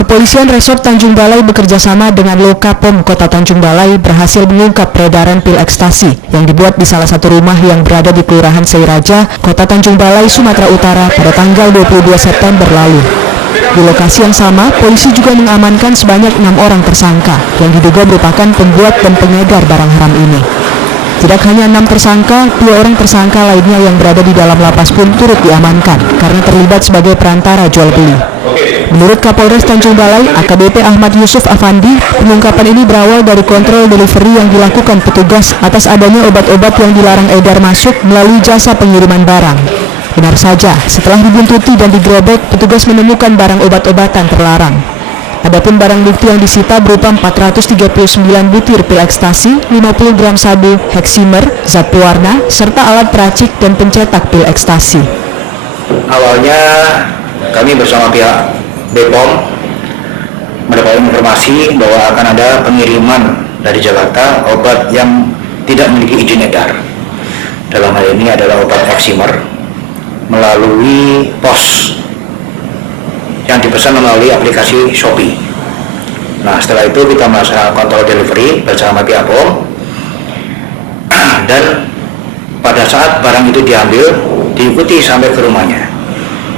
Kepolisian Resort Tanjung Balai bekerjasama dengan Lokapom Kota Tanjung Balai berhasil mengungkap peredaran pil ekstasi yang dibuat di salah satu rumah yang berada di Kelurahan Seiraja, Kota Tanjung Balai, Sumatera Utara pada tanggal 22 September lalu. Di lokasi yang sama, polisi juga mengamankan sebanyak 6 orang tersangka yang diduga merupakan pembuat dan pengedar barang haram ini. Tidak hanya 6 tersangka, 2 orang tersangka lainnya yang berada di dalam lapas pun turut diamankan karena terlibat sebagai perantara jual beli. Menurut Kapolres Tanjung Balai, AKBP Ahmad Yusuf Afandi, pengungkapan ini berawal dari kontrol delivery yang dilakukan petugas atas adanya obat-obat yang dilarang edar masuk melalui jasa pengiriman barang. Benar saja, setelah dibuntuti dan digrebek, petugas menemukan barang obat-obatan terlarang. Adapun barang bukti yang disita berupa 439 butir pil ekstasi, 50 gram sabu, heksimer, zat pewarna, serta alat peracik dan pencetak pil ekstasi. Awalnya kami bersama pihak BPOM mendapatkan informasi bahwa akan ada pengiriman dari Jakarta obat yang tidak memiliki izin edar. Dalam hal ini adalah obat heksimer melalui pos yang dipesan melalui aplikasi Shopee. Nah, setelah itu kita melaksanakan kontrol delivery bersama pihak BPOM dan pada saat barang itu diambil diikuti sampai ke rumahnya.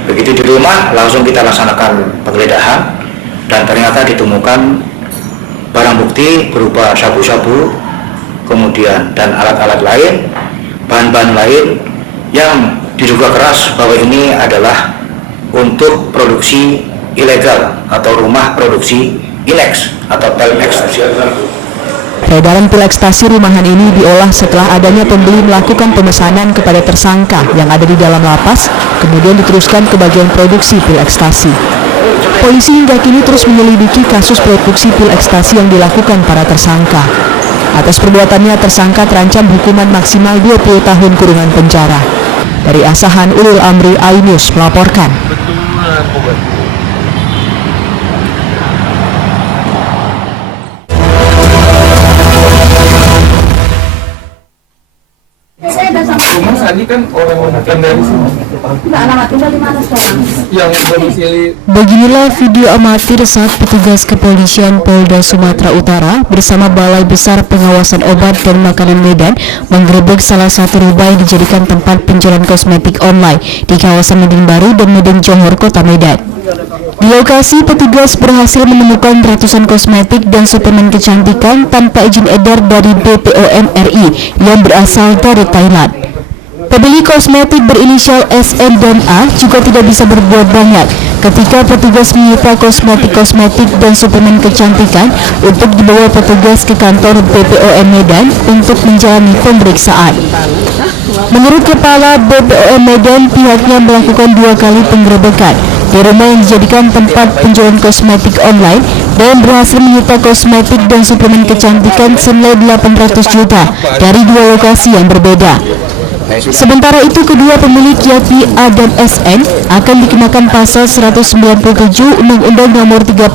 Begitu di rumah langsung kita laksanakan penggeledahan dan ternyata ditemukan barang bukti berupa sabu-sabu, kemudian dan alat-alat lain, bahan-bahan lain yang diduga keras bahwa ini adalah untuk produksi ilegal atau rumah produksi ilex atau pelmex. Peredaran pil ekstasi rumahan ini diolah setelah adanya pembeli melakukan pemesanan kepada tersangka yang ada di dalam lapas, kemudian diteruskan ke bagian produksi pil ekstasi. Polisi hingga kini terus menyelidiki kasus produksi pil ekstasi yang dilakukan para tersangka. Atas perbuatannya, tersangka terancam hukuman maksimal 20 tahun kurungan penjara. Dari Asahan, Ulul Amri, iNews melaporkan. Mas Adi kan orang bukan dari sini. Alamat tinggal di mana sekarang? Yang domisili. Beginilah video amatir saat petugas kepolisian Polda Sumatera Utara bersama Balai Besar Pengawasan Obat dan Makanan Medan menggerebek salah satu rumah yang dijadikan tempat penjualan kosmetik online di kawasan Medan Baru dan Medan Johor, Kota Medan. Di lokasi, petugas berhasil menemukan ratusan kosmetik dan suplemen kecantikan tanpa izin edar dari BPOM RI yang berasal dari Thailand. Pembeli kosmetik berinisial SN dan A juga tidak bisa berbuat banyak ketika petugas menyita kosmetik dan suplemen kecantikan untuk dibawa petugas ke kantor BPOM Medan untuk menjalani pemeriksaan. Menurut Kepala BPOM Medan, pihaknya melakukan 2 kali penggerebekan di rumah yang dijadikan tempat penjualan kosmetik online dan berhasil menyita kosmetik dan suplemen kecantikan senilai 800 juta dari 2 lokasi yang berbeda. Sementara itu, kedua pemilik yakni A dan SN akan dikenakan pasal 197 Undang-Undang Nomor 36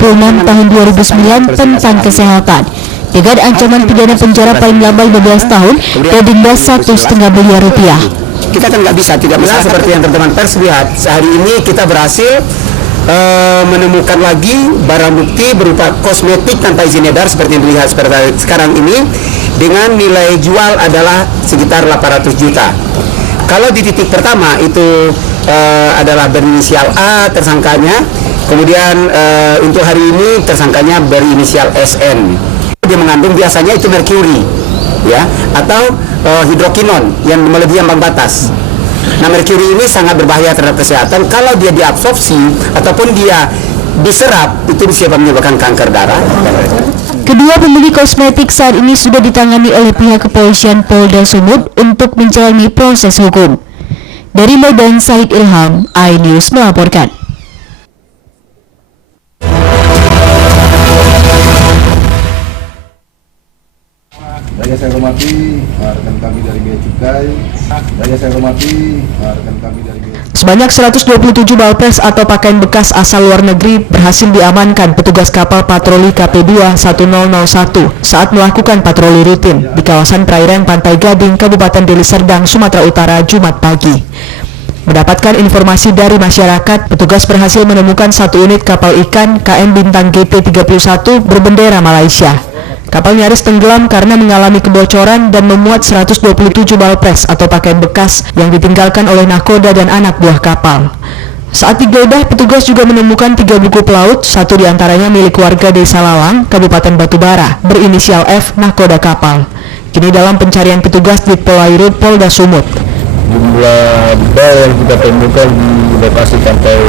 Tahun 2009 tentang kesehatan dengan ancaman pidana penjara paling lama 15 tahun dan denda Rp1,5 miliar. Kita kan nggak bisa tidak bisa seperti yang teman-teman pers lihat. Sehari ini kita berhasil menemukan lagi barang bukti berupa kosmetik tanpa izin edar seperti yang dilihat seperti sekarang ini dengan nilai jual adalah sekitar 800 juta. Kalau di titik pertama itu adalah berinisial A tersangkanya, kemudian untuk hari ini tersangkanya berinisial SN. Dia mengandung biasanya itu merkuri, ya, atau hidrokinon yang melebihi ambang batas. Nah, merkuri ini sangat berbahaya terhadap kesehatan. Kalau dia diabsorpsi ataupun dia diserap, itu bisa menyebabkan kanker darah. Kedua pemilik kosmetik saat ini sudah ditangani oleh pihak kepolisian Polda Sumut untuk menjalani proses hukum. Dari Medan, Said Ilham, iNews melaporkan. Yang saya hormati rekan kami dari Bea Cukai. Yang saya hormati rekan kami dari Bea. Sebanyak 127 balpres atau pakaian bekas asal luar negeri berhasil diamankan petugas kapal patroli KP2 1001 saat melakukan patroli rutin di kawasan perairan Pantai Gading, Kabupaten Deli Serdang, Sumatera Utara, Jumat pagi. Mendapatkan informasi dari masyarakat, petugas berhasil menemukan satu unit kapal ikan KM Bintang GP31 berbendera Malaysia. Kapal nyaris tenggelam karena mengalami kebocoran dan memuat 127 balpres atau pakaian bekas yang ditinggalkan oleh nahkoda dan anak buah kapal. Saat digeledah, petugas juga menemukan 3 buku pelaut, satu diantaranya milik warga Desa Lalang, Kabupaten Batubara, berinisial F, nahkoda kapal. Kini dalam pencarian petugas di Polairut Polda Sumut. Jumlah bal yang kita temukan di lokasi pantai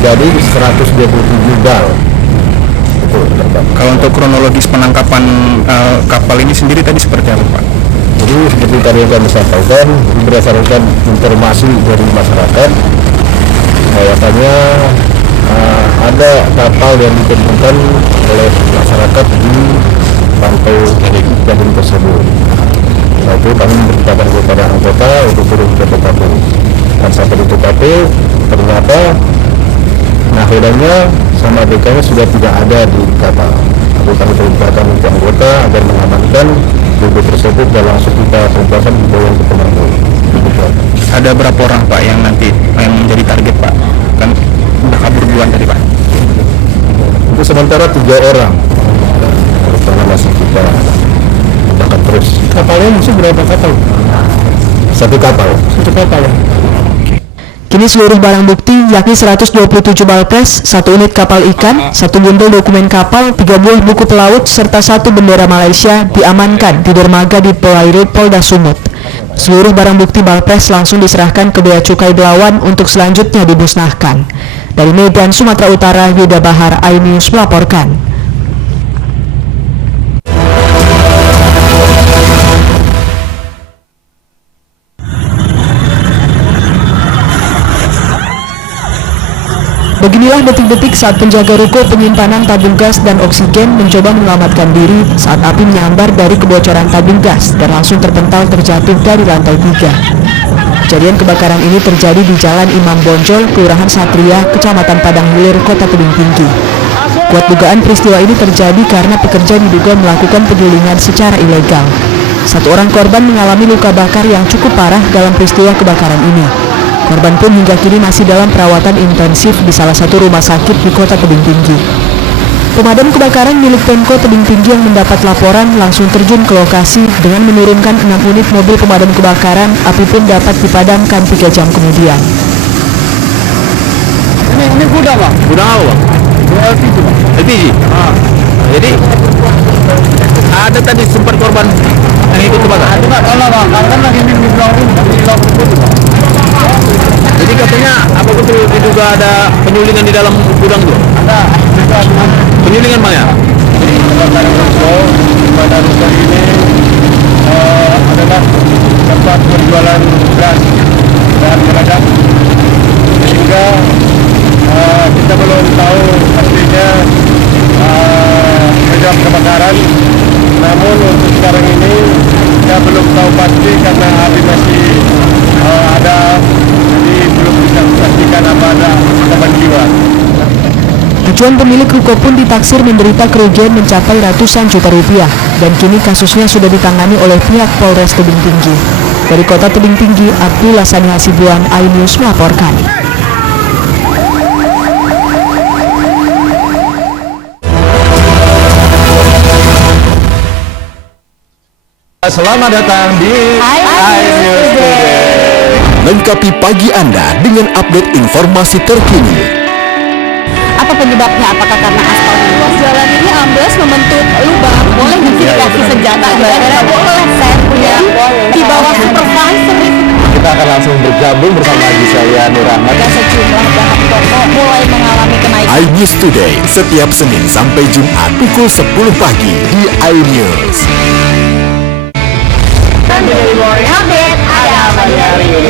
jadi 127 bal. Kalau untuk kronologis penangkapan kapal ini sendiri tadi seperti apa, Pak? Jadi seperti tadi yang kami sampaikan, berdasarkan informasi dari masyarakat, bahwasanya ada kapal yang ditemukan oleh masyarakat di pantai Gading tersebut. Nah, itu kami memberitakan kepada anggota untuk turun ke TKP. Dan sampai di TKP ternyata nakodanya sama ABK-nya sudah tidak ada di kapal. Lalu kami perintahkan untuk anggota agar mengamankan BB tersebut dan langsung kita perintahkan dibawa ke komando. Ada berapa orang, Pak, yang nanti yang menjadi target, Pak? Kan udah kabur duluan tadi, Pak. Untuk sementara 3 orang. Karena masih kita akan terus. Kapalnya masih berapa kapal? Satu kapal. Kini seluruh barang bukti yakni 127 balpres, 1 unit kapal ikan, 1 bundel dokumen kapal, 3 buah buku pelaut, serta 1 bendera Malaysia diamankan di dermaga di Polairut Polda Sumut. Seluruh barang bukti balpres langsung diserahkan ke Bea Cukai Belawan untuk selanjutnya dimusnahkan. Dari Medan, Sumatera Utara, Yuda Bahar, iNews melaporkan. Beginilah detik-detik saat penjaga ruko penyimpanan tabung gas dan oksigen mencoba menyelamatkan diri saat api menyambar dari kebocoran tabung gas dan langsung terpental terjatuh dari lantai 3. Kejadian kebakaran ini terjadi di Jalan Imam Bonjol, Kelurahan Satria, Kecamatan Padang Hilir, Kota Tebing Tinggi. Kuat dugaan peristiwa ini terjadi karena pekerja diduga melakukan penyulingan secara ilegal. 1 orang korban mengalami luka bakar yang cukup parah dalam peristiwa kebakaran ini. Korban pun hingga kini masih dalam perawatan intensif di salah satu rumah sakit di Kota Tebing Tinggi. Pemadam kebakaran milik Pemko Tebing Tinggi yang mendapat laporan langsung terjun ke lokasi dengan menurunkan 6 unit mobil pemadam kebakaran. Api pun dapat dipadamkan 3 jam kemudian. Ini gudang, Pak? Gudang apa, Pak? LPG, Pak. LPG? Jadi ada tadi sempat korban yang ikut kebakaran? Itu nggak tahu lah, Bang. Kan lagi di bilang jadi katanya apa betul diduga ada penyulingan di dalam gudang tuh? Ada. Penyulingan mana ya? Jadi kebakaran ruko pada ruko ini adalah tempat penjualan gas dan meledak, sehingga kita belum tahu pastinya penyebab kebakaran. Namun untuk sekarang ini kita belum tahu pasti karena api masih ada, jadi belum bisa memastikan apa ada korban jiwa. Acuan pemilik ruko pun ditaksir menderita kerugian mencapai ratusan juta rupiah dan kini kasusnya sudah ditangani oleh pihak Polres Tebing Tinggi. Dari Kota Tebing Tinggi, Abdullah Sani Hasibuan, iNews melaporkan. Selamat datang di iNews Today. Lengkapi pagi Anda dengan update informasi terkini. Apa penyebabnya? Apakah karena aspal ruas jalan ini ambles membentuk lubang? Boleh dikasih senjata? Boleh, saya punya di bawah supervisor. Kita akan langsung bergabung bersama Gisela Nurahmat. Sejumlah bahan pokok mulai mengalami kenaikan. iNews Today setiap Senin sampai Jumat pukul 10 pagi di iNews.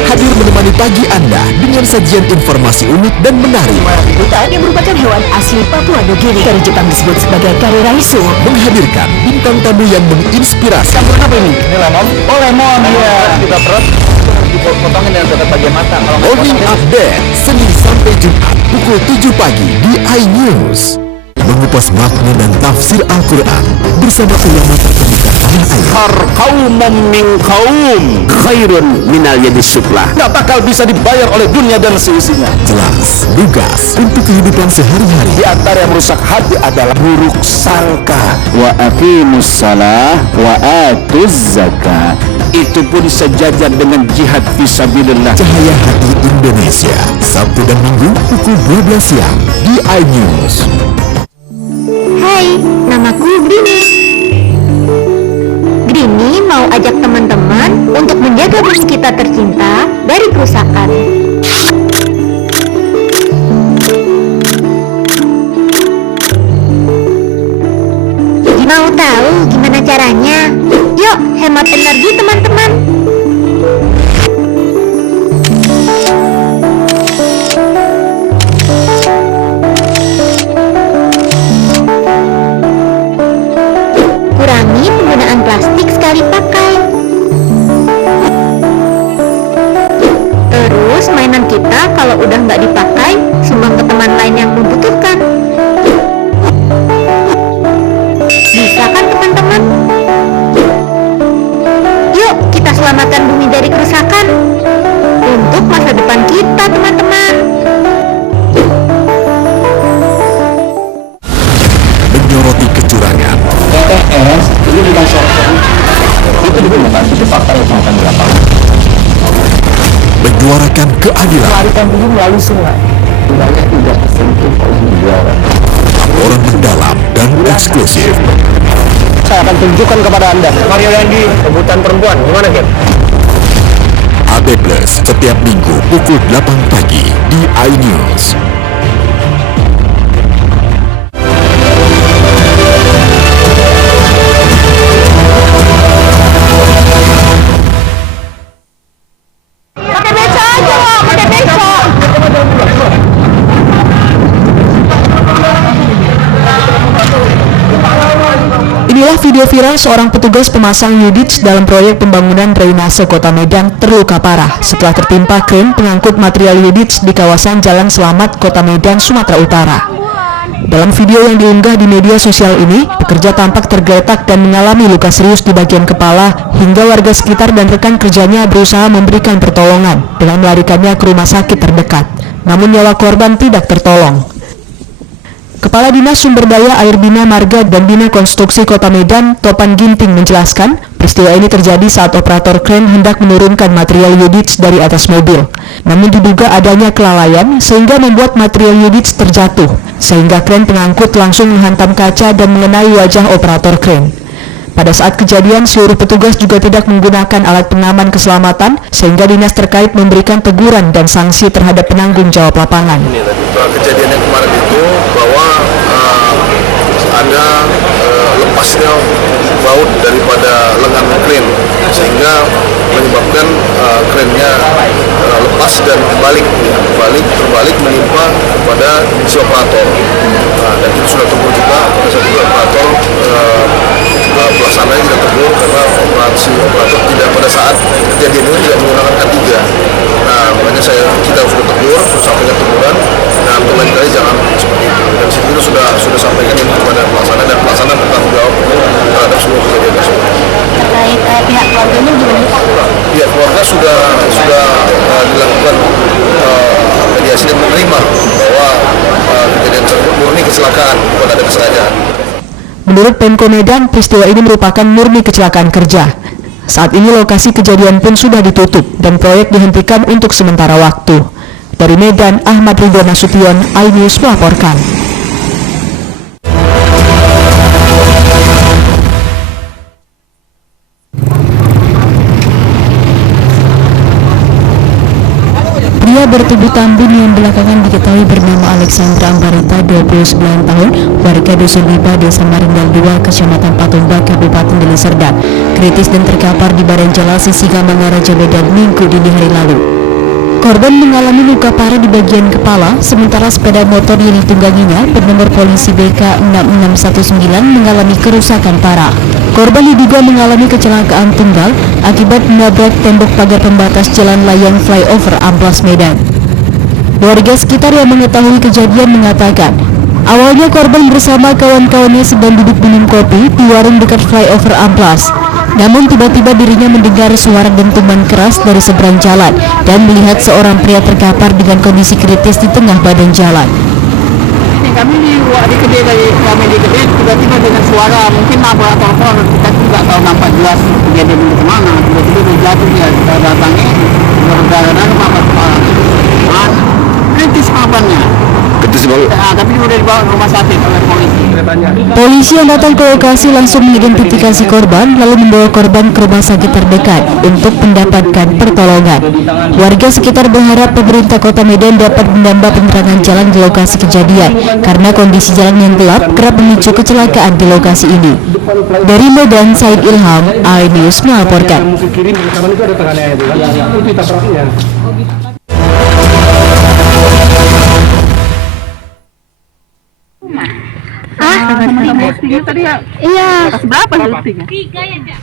Hadir menemani pagi Anda dengan sajian informasi unik dan menarik. Hutan yang merupakan hewan asli Papua Nugini dari Jepang disebut sebagai kariraisu. Menghadirkan bintang tamu yang menginspirasi. Apa ini? Ini lemon? Oh, lemon. Iya. Kita perut dipotongin dengan tetap bagian mata. Morning Update Senin sampai Jumat pukul 7 pagi di iNews. Mengupas makna dan tafsir Al-Quran bersama ulama terkemuka masyarakat tanah air. Qaumum min qaum khairun minal yadis suflah. Nggak bakal bisa dibayar oleh dunia dan seisinya. Jelas, lugas untuk kehidupan sehari-hari. Di antara yang merusak hati adalah buruk sangka. Wa aqimus salah wa atuz zakat. Itu pun sejajar dengan jihad fisabilillah. Cahaya Hati Indonesia, Sabtu dan Minggu pukul 12 siang di iNews. Hai, namaku Grini. Grini mau ajak teman-teman untuk menjaga bumi kita tercinta dari kerusakan. Mau tahu gimana caranya? Yuk, hemat energi teman-teman. Kurangi penggunaan plastik sekali pakai. Terus mainan kita kalau udah nggak dipakai, sumbang ke teman lain yang membutuhkan. Bisa kan teman-teman? Yuk kita selamatkan bumi dari kerusakan untuk masa depan kita teman-teman. Menyoroti kecurangan, TTS ini didasarkan itu digunakan itu fakta yang akan di lapangan. menyuarakan keadilan, Melarikan diri melalui sungai. Wilayah tidak tersentuh oleh negara. laporan mendalam dan eksklusif. Saya akan tunjukkan kepada Anda. Mario Dandi, rebutan perempuan, gimana Ken? AB Plus setiap Minggu pukul 8 pagi di iNews. Pakai beca aja, Wak. Pakai beca. Inilah video viral seorang petugas pemasang Yudits dalam proyek pembangunan drainase Kota Medan terluka parah setelah tertimpa kren pengangkut material Yudits di kawasan Jalan Selamat, Kota Medan, Sumatera Utara. Dalam video yang diunggah di media sosial ini, pekerja tampak tergeletak dan mengalami luka serius di bagian kepala hingga warga sekitar dan rekan kerjanya berusaha memberikan pertolongan dengan melarikannya ke rumah sakit terdekat. Namun nyawa korban tidak tertolong. Kepala Dinas Sumber Daya Air Bina Marga dan Bina Konstruksi Kota Medan, Topan Ginting menjelaskan, peristiwa ini terjadi saat operator kren hendak menurunkan material Yudits dari atas mobil. Namun diduga adanya kelalaian sehingga membuat material Yudits terjatuh, sehingga kren pengangkut langsung menghantam kaca dan mengenai wajah operator kren. Pada saat kejadian, seluruh petugas juga tidak menggunakan alat pengaman keselamatan, sehingga dinas terkait memberikan teguran dan sanksi terhadap penanggung jawab lapangan. Kejadian yang kemarin itu bahwa ada lepasnya baut daripada lengan kren sehingga menyebabkan krennya lepas dan terbalik menimpa kepada si operator. Dan kita sudah tegur juga pada saat itu operator pelaksananya kita tegur karena operator tidak pada saat kejadian ini tidak menggunakan K3. Nah, makanya kita sudah tegur, sampaikan teguran, dan untuk lain kali jangan seperti itu. Dan situ kita sudah sampaikan ini kepada pelaksana dan pelaksana bertanggung jawab terhadap semua kejadian tersebut. Terkait pihak keluarganya gimana Pak? Pihak keluarga sudah dilakukan mediasi dan menerima bahwa kejadian tersebut murni kecelakaan, bukan ada kesengajaan. Menurut Pemko Medan, peristiwa ini merupakan murni kecelakaan kerja. Saat ini lokasi kejadian pun sudah ditutup dan proyek dihentikan untuk sementara waktu. Dari Medan, Ahmad Ridwan Nasution, iNews melaporkan. Pria bertubuh tambun yang belakangan diketahui bernama Alexandra Ambarita, 29 tahun, warga Dusun Lipa, Desa Maringgal 2, Kecamatan Patumba, Kabupaten Deli Serdang, kritis dan terkapar di badan jalan Sisingamangara, Medan Minggu dini hari lalu. Korban mengalami luka parah di bagian kepala, sementara sepeda motor yang ditungganginya bernomor polisi BK 6619 mengalami kerusakan parah. Korban diduga mengalami kecelakaan tunggal akibat menabrak tembok pagar pembatas jalan layang flyover Amplas Medan. Warga sekitar yang mengetahui kejadian mengatakan, Awalnya korban bersama kawan-kawannya sedang duduk minum kopi di warung dekat flyover Amplas. Namun tiba-tiba dirinya mendengar suara dentuman keras dari seberang jalan dan melihat seorang pria terkapar dengan kondisi kritis di tengah badan jalan. Kami di kedai kami di kedai tiba-tiba dengan suara mungkin nabrak telepon, kita juga tahu nampak jelas kejadian di mana. Tiba-tiba dia jatuh, dia kita datangi berdarah apa kepala mas kritis kabarnya. Tapi udah dibawa ke rumah sakit oleh polisi. Polisi yang datang ke lokasi langsung mengidentifikasi korban lalu membawa korban ke rumah sakit terdekat untuk mendapatkan pertolongan. Warga sekitar berharap pemerintah Kota Medan dapat menambah penerangan jalan di lokasi kejadian karena kondisi jalan yang gelap kerap memicu kecelakaan di lokasi ini. Dari Medan, Said Ilham, iNews melaporkan. Iya.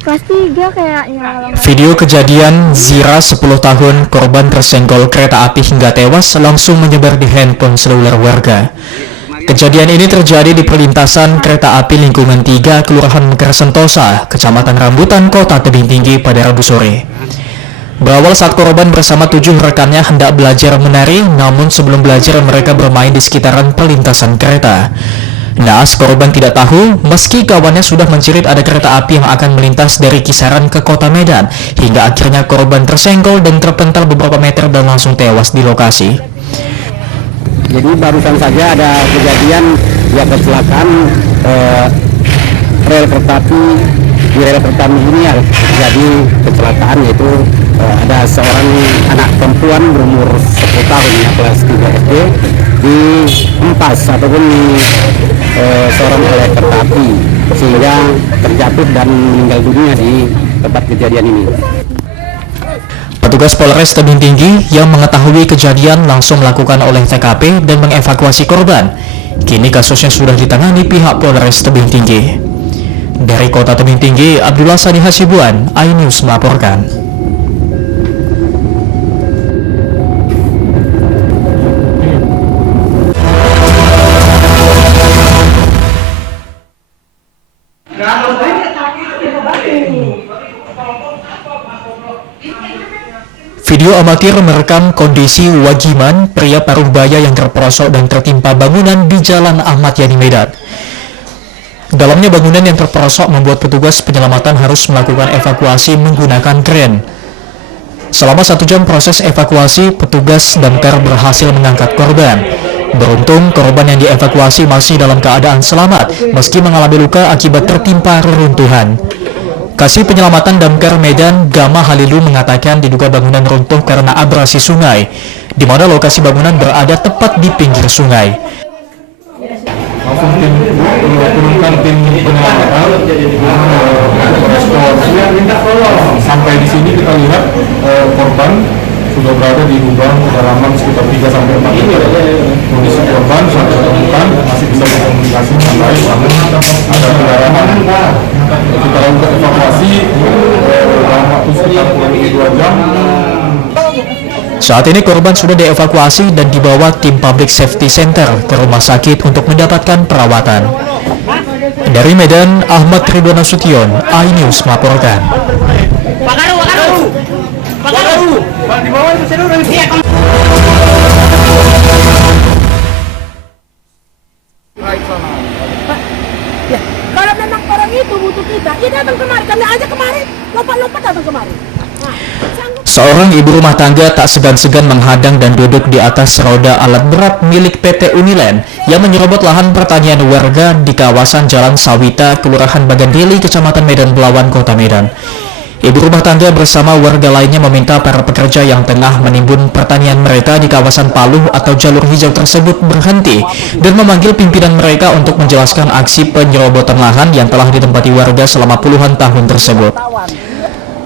Kelas 3 kayaknya. Video kejadian Zira 10 tahun korban tersenggol kereta api hingga tewas langsung menyebar di handphone seluler warga. Kejadian ini terjadi di perlintasan kereta api lingkungan 3 Kelurahan Mekar Sentosa, Kecamatan Rambutan, Kota Tebing Tinggi pada Rabu sore. Berawal saat korban bersama 7 rekannya hendak belajar menari, namun sebelum belajar mereka bermain di sekitaran perlintasan kereta. Naas korban tidak tahu, meski kawannya sudah menjerit ada kereta api yang akan melintas dari Kisaran ke Kota Medan, hingga akhirnya korban tersenggol dan terpental beberapa meter dan langsung tewas di lokasi. Jadi barusan saja ada kejadian ya kecelakaan rel kereta api di rel kereta api ini ya terjadi kecelakaan, yaitu ada seorang anak perempuan berumur 10 tahun ya kelas 3 SD diempas ataupun seorang oleh kereta api sehingga terjatuh dan meninggal dunia di tempat kejadian ini. Petugas Polres Tebing Tinggi yang mengetahui kejadian langsung melakukan olah TKP dan mengevakuasi korban. Kini kasusnya sudah ditangani pihak Polres Tebing Tinggi. Dari Kota Tebing Tinggi, Abdullah Sani Hasibuan, iNews melaporkan. Video amatir merekam kondisi Wagiman, pria paruh baya yang terperosok dan tertimpa bangunan di Jalan Ahmad Yani Medan. Dalamnya bangunan yang terperosok membuat petugas penyelamatan harus melakukan evakuasi menggunakan kren. Selama 1 jam proses evakuasi, petugas damkar berhasil mengangkat korban. Beruntung, korban yang dievakuasi masih dalam keadaan selamat, meski mengalami luka akibat tertimpa reruntuhan. Kasih Penyelamatan Damkar Medan, Gama Halilu mengatakan diduga bangunan runtuh karena abrasi sungai, di mana lokasi bangunan berada tepat di pinggir sungai. Langsung turunkan tim penyelamatan sampai di sini kita lihat korban sudah berada di lubang kedalaman sekitar 3-4 meter. Kondisi korban saat ditemukan masih bisa berkomunikasi dengan baik, namun ada pendarahan. Kita lakukan evakuasi dalam waktu sekitar 2 jam. Saat ini korban sudah dievakuasi dan dibawa tim Public Safety Center ke rumah sakit untuk mendapatkan perawatan. Dari Medan, Ahmad Ridwan Nasution, iNews melaporkan. Kalau memang orang itu butuh kita, dia datang kemari, kami aja kemarin, lompat-lompat datang kemari. Seorang ibu rumah tangga tak segan-segan menghadang dan duduk di atas roda alat berat milik PT Uniland yang menyerobot lahan pertanian warga di kawasan Jalan Sawita, Kelurahan Bagandeli, Kecamatan Medan Belawan, Kota Medan. Ibu rumah tangga bersama warga lainnya meminta para pekerja yang tengah menimbun pertanian mereka di kawasan Paluh atau jalur hijau tersebut berhenti dan memanggil pimpinan mereka untuk menjelaskan aksi penyerobotan lahan yang telah ditempati warga selama puluhan tahun tersebut.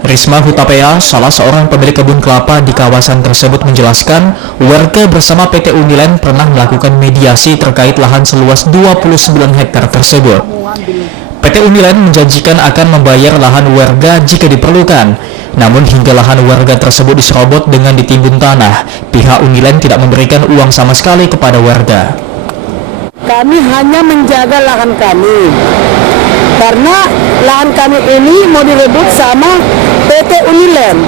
Risma Hutapea, salah seorang pemilik kebun kelapa di kawasan tersebut menjelaskan, warga bersama PT Uniland pernah melakukan mediasi terkait lahan seluas 29 hektar tersebut. PT Uniland menjanjikan akan membayar lahan warga jika diperlukan. Namun hingga lahan warga tersebut diserobot dengan ditimbun tanah, pihak Uniland tidak memberikan uang sama sekali kepada warga. Kami hanya menjaga lahan kami. Karena lahan kami ini mau direbut sama PT Uniland.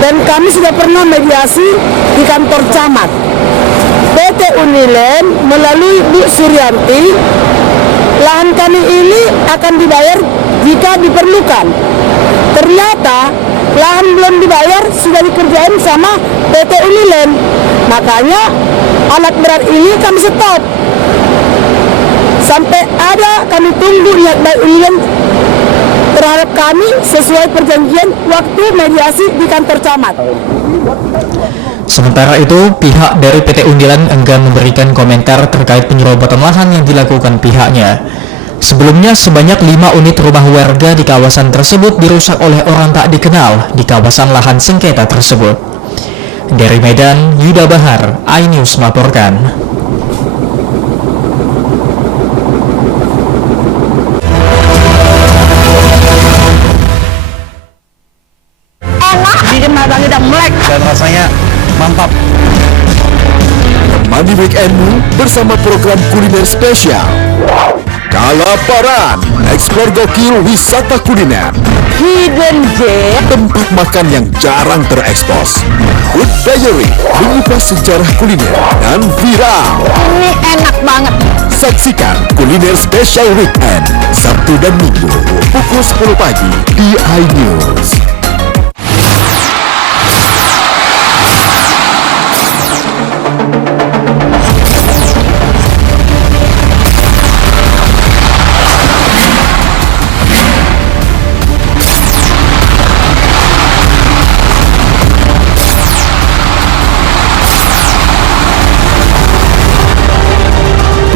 Dan kami sudah pernah mediasi di kantor camat. PT Uniland melalui Bu Suryanti, lahan kami ini akan dibayar jika diperlukan. Ternyata lahan belum dibayar sudah dikerjain sama PT Uniland. Makanya alat berat ini kami stop. Sampai ada kami tunggu niat baik Uniland terhadap kami sesuai perjanjian waktu mediasi di kantor camat. Sementara itu, pihak dari PT Uniland enggan memberikan komentar terkait penyerobotan lahan yang dilakukan pihaknya. Sebelumnya, sebanyak 5 unit rumah warga di kawasan tersebut dirusak oleh orang tak dikenal di kawasan lahan sengketa tersebut. Dari Medan, Yuda Bahar, iNews melaporkan. Dan rasanya mantap. Temani weekendmu bersama program kuliner spesial Kalaparan, eksplor gokil wisata kuliner. Hidden Gem, Tempat makan yang jarang terekspos. Food Diary, mengupas sejarah kuliner dan viral. ini enak banget. Saksikan kuliner spesial weekend Sabtu dan Minggu pukul 10 pagi di iNews.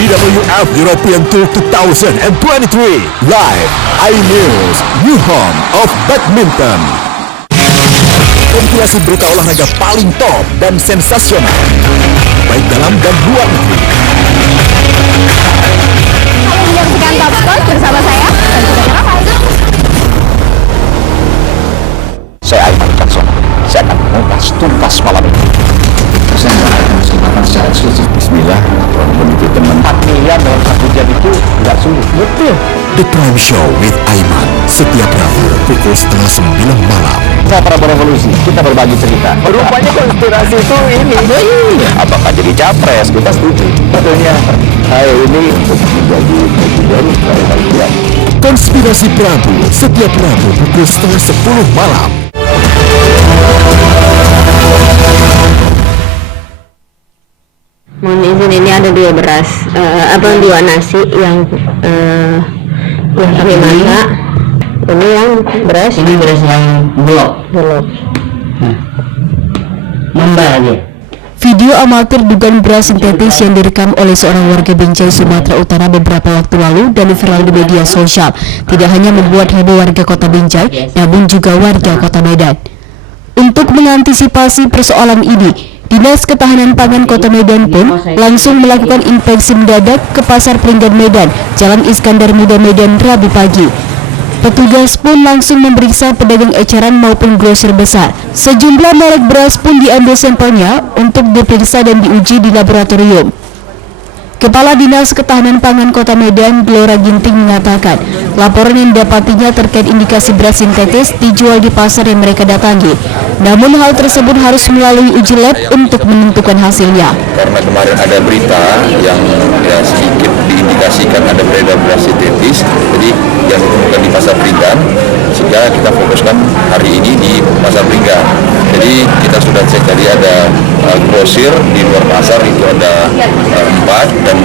BWF European Tour 2023 live iNews, new home of badminton. Kompilasi berita olahraga paling top dan sensasional, baik dalam dan luar negeri. Kalian menyaksikan Top Score bersama saya dan juga Ramai. Saya Aiman Caksono. Saya akan mengupas tuntas malam ini. Saya mendapatkan kesempatan secara eksklusif. Bismillah, walaupun itu teman 4 miliar dalam 1 jam itu tidak sulit. Betul. The Prime Show with Aiman setiap Rabu pukul 8:30 malam. Saya Prabowo Revolusi, kita berbagi cerita. Rupanya konspirasi itu ini. Apakah jadi capres? Kita setuju. Betulnya, saya ini untuk menjadi presiden dari Konspirasi Prabu setiap Rabu pukul 9:30 malam. Mohon izin, ini ada 2 beras, 2 nasi yang kami masak. Ini yang beras. Ini beras yang bulog. Membah aja. Video amatir dugaan beras sintetis yang direkam oleh seorang warga Binjai, Sumatera Utara beberapa waktu lalu dan viral di media sosial tidak hanya membuat heboh warga kota Binjai, namun juga warga kota Medan. Untuk mengantisipasi persoalan ini, Dinas Ketahanan Pangan Kota Medan pun langsung melakukan inspeksi mendadak ke Pasar Peringgan Medan, Jalan Iskandar Muda Medan, Rabu pagi. Petugas pun langsung memeriksa pedagang eceran maupun grosir besar. Sejumlah merek beras pun diambil sampelnya untuk diperiksa dan diuji di laboratorium. Kepala Dinas Ketahanan Pangan Kota Medan, Glora Ginting mengatakan, laporan yang didapatinya terkait indikasi beras sintetis dijual di pasar yang mereka datangi. Namun hal tersebut harus melalui uji lab untuk menentukan hasilnya. Karena kemarin ada berita yang sedikit diindikasikan ada beredar beras sintetis, jadi yang ditemukan di pasar Peringgan, sehingga kita fokuskan hari ini di pasar Peringgan. Jadi kita sudah cek tadi ada grosir di luar pasar itu ada 4 dan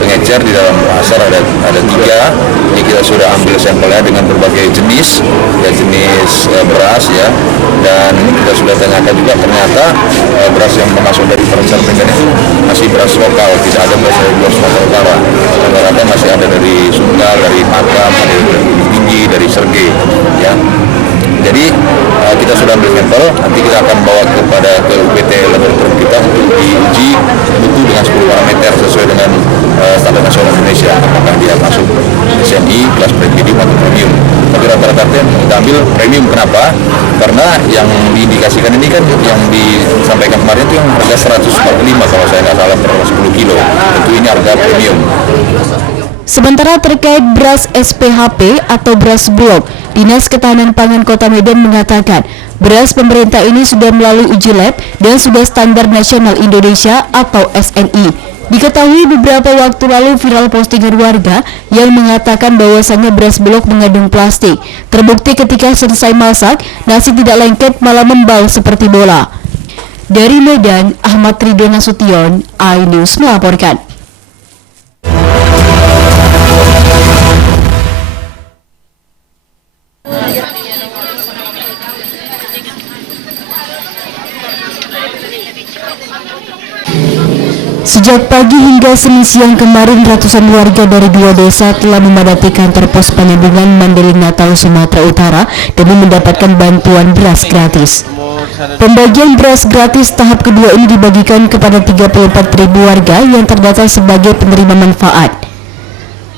pengecer di dalam pasar ada 3. Ini kita sudah ambil sampelnya dengan berbagai jenis beras ya, dan kita sudah tanyakan juga ternyata beras yang masuk dari pasar Peringgan itu masih beras lokal, tidak ada beras dari luar Sumatera Utara. Rata-rata masih ada dari Sunggal, dari Makam, ada dari Bukit Tinggi, dari Sergei ya. Jadi kita sudah ambil sampel, nanti kita akan bawa ke UPT laboratorium kita juga untuk diuji mutu dengan 10 parameter sesuai dengan standar nasional Indonesia, apakah dia masuk SNI, kelas premium atau premium. Tapi rata-rata kita ambil premium. Kenapa? Karena yang diindikasikan ini kan yang disampaikan kemarin itu yang harga 145 kalau saya nggak salah per 10 kilo. Tentu ini harga premium. Sementara terkait beras SPHP atau beras Bulog, Dinas Ketahanan Pangan Kota Medan mengatakan beras pemerintah ini sudah melalui uji lab dan sudah standar nasional Indonesia atau SNI. Diketahui beberapa waktu lalu viral postingan warga yang mengatakan bahwasannya beras Bulog mengandung plastik. Terbukti ketika selesai masak, nasi tidak lengket malah membau seperti bola. Dari Medan, Ahmad Ridho Nasution, iNews melaporkan. Sejak pagi hingga Senin siang kemarin, ratusan warga dari 2 desa telah memadati kantor pos penyambungan Mandailing Natal, Sumatera Utara demi mendapatkan bantuan beras gratis. Pembagian beras gratis tahap kedua ini dibagikan kepada 34.000 warga yang terdata sebagai penerima manfaat.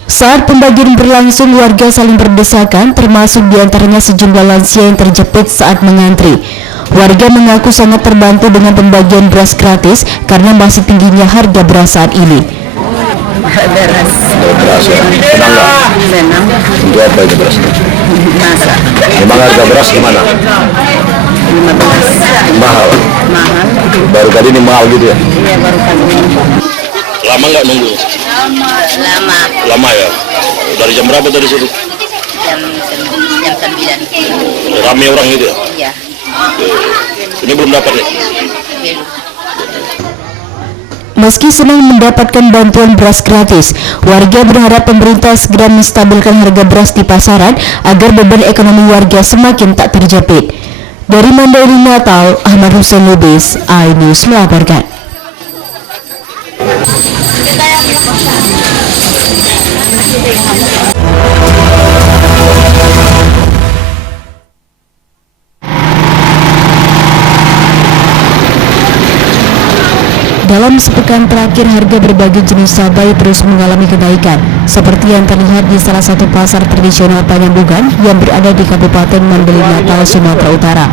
Saat pembagian berlangsung, warga saling berdesakan, termasuk diantaranya sejumlah lansia yang terjepit saat mengantri. Warga mengaku sangat terbantu dengan pembagian beras gratis karena masih tingginya harga beras saat ini. Beras ya, senang nggak? Senang. Untuk apa itu beras? Masak. Memang harga beras gimana? 15. Mahal. Mahal. Baru tadi ini mahal gitu ya? Iya, baru kali ini. Lama nggak nunggu? Lama. Lama ya? Dari jam berapa dari situ? Jam 9. Rame orang gitu ya? Iya. Ini belum dapat ya? Meski senang mendapatkan bantuan beras gratis, warga berharap pemerintah segera menstabilkan harga beras di pasaran agar beban ekonomi warga semakin tak terjepit. Dari Mandailing Natal, Ahmad Hussein Lubis, iNews melaporkan. Dalam sepekan terakhir, harga berbagai jenis cabai terus mengalami kenaikan, seperti yang terlihat di salah satu pasar tradisional Penyambungan yang berada di Kabupaten Mandailing Natal, Sumatera Utara.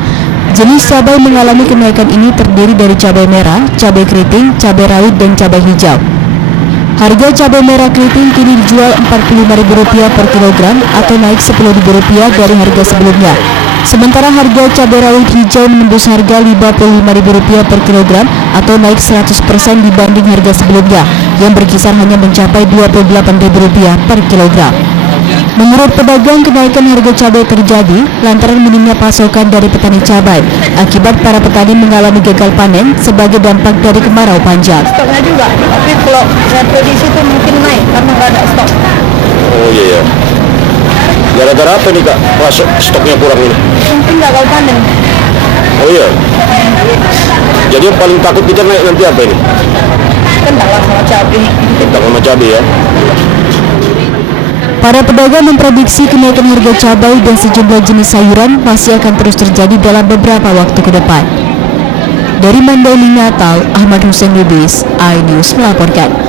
Jenis cabai mengalami kenaikan ini terdiri dari cabai merah, cabai keriting, cabai rawit, dan cabai hijau. Harga cabai merah keriting kini dijual Rp45.000 per kilogram atau naik Rp10.000 dari harga sebelumnya. Sementara harga cabai rawit hijau menembus harga Rp55.000 per kilogram atau naik 100% dibanding harga sebelumnya yang berkisar hanya mencapai Rp28.000 per kilogram. Menurut pedagang, kenaikan harga cabai terjadi lantaran minimnya pasokan dari petani cabai akibat para petani mengalami gagal panen sebagai dampak dari kemarau panjang. Stoknya juga, tapi kalau saya prediksi itu mungkin naik karena nggak ada stok. Oh iya ya. Gara-gara apa nih Kak? Masuk stoknya kurang ini? Mungkin gagal panen. Oh iya. Jadi yang paling takut kita naik nanti apa ini? Kendala sama cabai. Tentang sama cabai ya. Para pedagang memprediksi kenaikan harga cabai dan sejumlah jenis sayuran masih akan terus terjadi dalam beberapa waktu ke depan. Dari Mandailing Natal, Ahmad Hussein Lubis, iNews melaporkan.